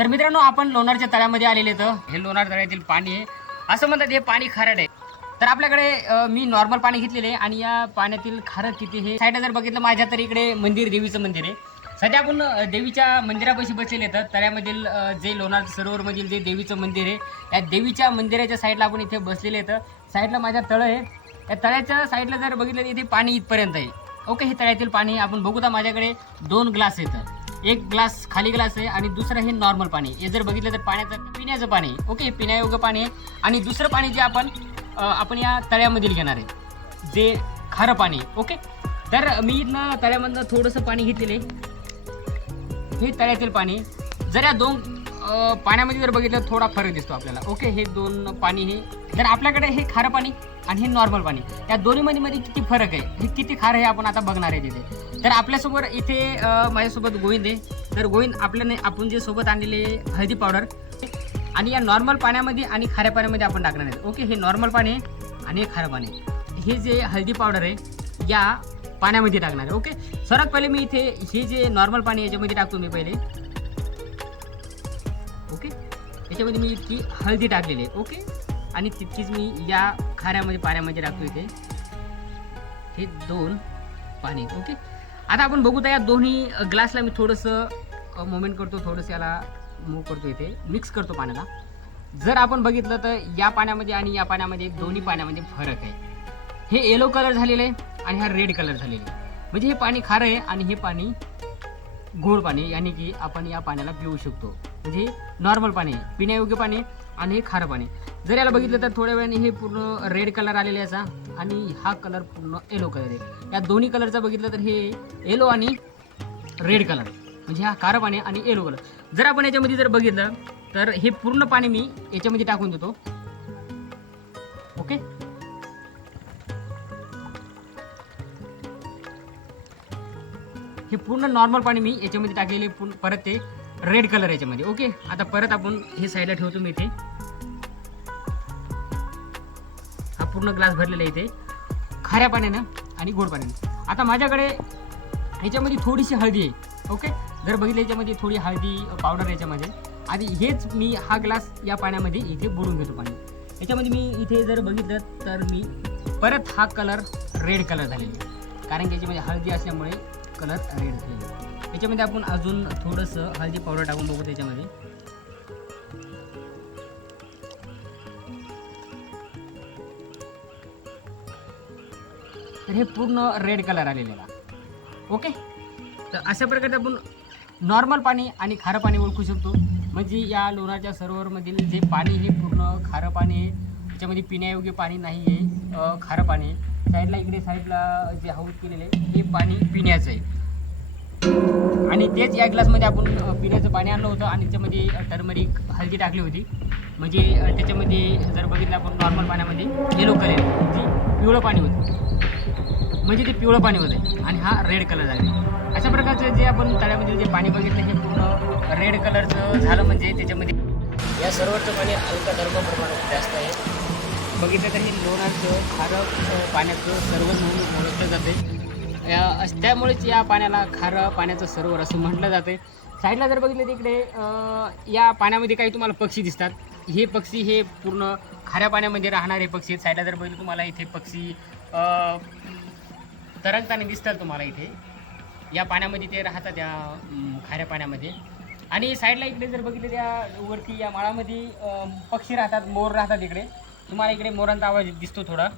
तर मित्रांनो आपण लोणारच्या तळ्यामध्ये आलेले तर हे लोणार तळ्यातील पाणी आहे. असं म्हणतात हे पाणी खारट आहे. तर आपल्याकडे मी नॉर्मल पाणी घेतलेले आहे आणि या पाण्यातील खारट किती हे साईडला जर बघितलं माझ्या तर इकडे मंदिर देवीचं मंदिर आहे. सध्या आपण देवीच्या मंदिरापाशी बसलेले तर तळ्यामधील जे लोणार सरोवरमधील जे देवीचं मंदिर आहे त्या देवीच्या मंदिराच्या साईडला आपण इथे बसलेले तर साईडला माझ्या तळं आहे. त्या तळ्याच्या साईडला जर बघितलं तर इथे पाणी इथपर्यंत आहे. ओके हे तळ्यातील पाणी आपण बघू तर माझ्याकडे दोन ग्लास येतं एक ग्लास खाली ग्लास आहे आणि दुसरं हे नॉर्मल पाणी हे जर बघितलं तर पाण्याचं पिण्याचं पाणी ओके पिण्यायोग्य पाणी आहे. आणि दुसरं पाणी जे आपण आपण या तळ्यामधील घेणार आहे जे खारं पाणी ओके तर मी इथनं तळ्यामधनं थोडंसं पाणी घेतलेलं आहे. हे तळ्यातील पाणी जर या दोन अ, पाण्यामध्ये जर बघितलं थोडा फरक दिसतो आपल्याला. ओके हे दोन पाणी हे. जर आपल्याकडे हे खारं पाणी आणि हे नॉर्मल पाणी. त्या दोन्हीमध्ये मध्ये किती फरक आहे? हे किती खारं आहे आपण आता बघणार आहे तिथे. तर आपल्यासोबत इथे अ, माझ्यासोबत गोविंद आहे. तर गोविंद आपल्याने आपण जे सोबत आणलेले हळदी पावडर आणि या नॉर्मल पाण्यामध्ये आणि खाऱ्या पाण्यामध्ये आपण टाकणार आहे. ओके हे नॉर्मल पाणी आहे आणि हे खारं पाणी आहे. हे जे हळदी पावडर आहे या पाण्यामध्ये टाकणार आहे. ओके? सर्वात पहिले मी इथे हे जे नॉर्मल पाणी आहे याच्यामध्ये टाकतो मी पहिले. ओके? याच्यामध्ये मी इतकी हळदी टाकलेली आहे ओके? आणि तितकीच मी या खाऱ्यामध्ये पाण्यामध्ये टाकतो इथे. हे दोन पाणी ओके? आता आपण बघू तर या दोन्ही ग्लासला मी थोडंसं मोमेंट करतो थोडंसं याला मूव करतो इथे. मिक्स करतो पाण्याला. जर आपण बघितलं तर या पाण्यामध्ये आणि या पाण्यामध्ये दोन्ही पाण्यामध्ये फरक आहे. हे येलो कलर झालेलं आहे आणि हा रेड कलर झालेला आहे. म्हणजे हे पाणी खारं आहे आणि हे पाणी गोड पाणी यानी की आपण या पाण्याला पिऊ शकतो. म्हणजे नॉर्मल पाणी आहे, पिण्यायोग्य पाणी आणि हे खारं पाणी जर याला बघितलं तर थोड्या वेळाने हे पूर्ण रेड कलर आलेला आहे याचा आणि हा कलर पूर्ण येलो कलर आहे. या दोन्ही कलरचा बघितलं तर हे येलो आणि रेड कलर म्हणजे हा खारं पाणी आणि येलो कलर जर आपण याच्यामध्ये जर बघितलं तर हे पूर्ण पाणी मी याच्यामध्ये टाकून देतो. ओके? हे पूर्ण नॉर्मल पाणी मी याच्यामध्ये टाकलेले पूर्ण परत ते रेड कलर याच्यामध्ये. ओके आता परत आपण हे साईडला ठेवतो मी इथे. हा पूर्ण ग्लास भरलेला आहे इथे. खाऱ्या पाण्यानं आणि गोड पाण्यानं. आता माझ्याकडे ह्याच्यामध्ये थोडीशी हळदी आहे. ओके जर बघितलं याच्यामध्ये थोडी हळदी पावडर याच्यामध्ये. आधी हेच मी हा ग्लास या पाण्यामध्ये इथे बुडून घेतो पाणी. याच्यामध्ये मी इथे जर बघितलं तर मी परत हा कलर रेड कलर झालेला आहे. कारण की याच्यामध्ये हळदी असल्यामुळे कलर रेड झालेला याच्यामध्ये आपण अजून थोडंसं हळदी पावडर टाकून बघू त्याच्यामध्ये. तर हे पूर्ण रेड कलर आलेलेला ओके तर अशा प्रकारे आपण नॉर्मल पाणी आणि खारं पाणी ओळखू शकतो. म्हणजे या लोणाच्या सरोवरमधील जे पाणी हे पूर्ण खारं पाणी आहे त्याच्यामध्ये पिण्यायोग्य पाणी नाही आहे खारं पाणी आहे. साईडला इकडे साईडला जे हाऊस केलेलं आहे हे पाणी पिण्याचं आहे. आणि तेच या ग्लासमध्ये आपण पिण्याचं पाणी आणलं होतं आणि त्याच्यामध्ये टर्मरिक हळदी टाकली होती. म्हणजे त्याच्यामध्ये जर बघितलं आपण नॉर्मल पाण्यामध्ये येलो कलर जी पिवळं पाणी होतं. म्हणजे ते पिवळं पाणी होतं. आणि हा रेड कलर झाला. अशा प्रकारचं जे आपण तळ्यामध्ये जे पाणी बघितलं हे पूर्ण रेड कलरचं झालं म्हणजे त्याच्यामध्ये या सरोवरचं पाणी हलका धर्म प्रमाणात जास्त आहे. बघितलं तर हे लोणारचं खारं पाण्याचं सर्व म्हणून ओळखलं जाते या त्यामुळेच या पाण्याला खारं पाण्याचं सरोवर असं म्हटलं जाते साईडला जर बघितलं तिकडे या पाण्यामध्ये काही तुम्हाला पक्षी दिसतात. हे पक्षी हे पूर्ण खाऱ्या पाण्यामध्ये राहणारे पक्षी आहेत. साईडला जर बघितलं तुम्हाला इथे पक्षी तरंगताना दिसतात तुम्हाला इथे. या पाण्यामध्ये ते राहतात या खाऱ्या पाण्यामध्ये. आणि साईडला इकडे जर बघितलं त्या वरती या माळामध्ये पक्षी राहतात मोर राहतात इकडे. तुम्हाला इकडे मोरांचा आवाज दिसतो थोडा.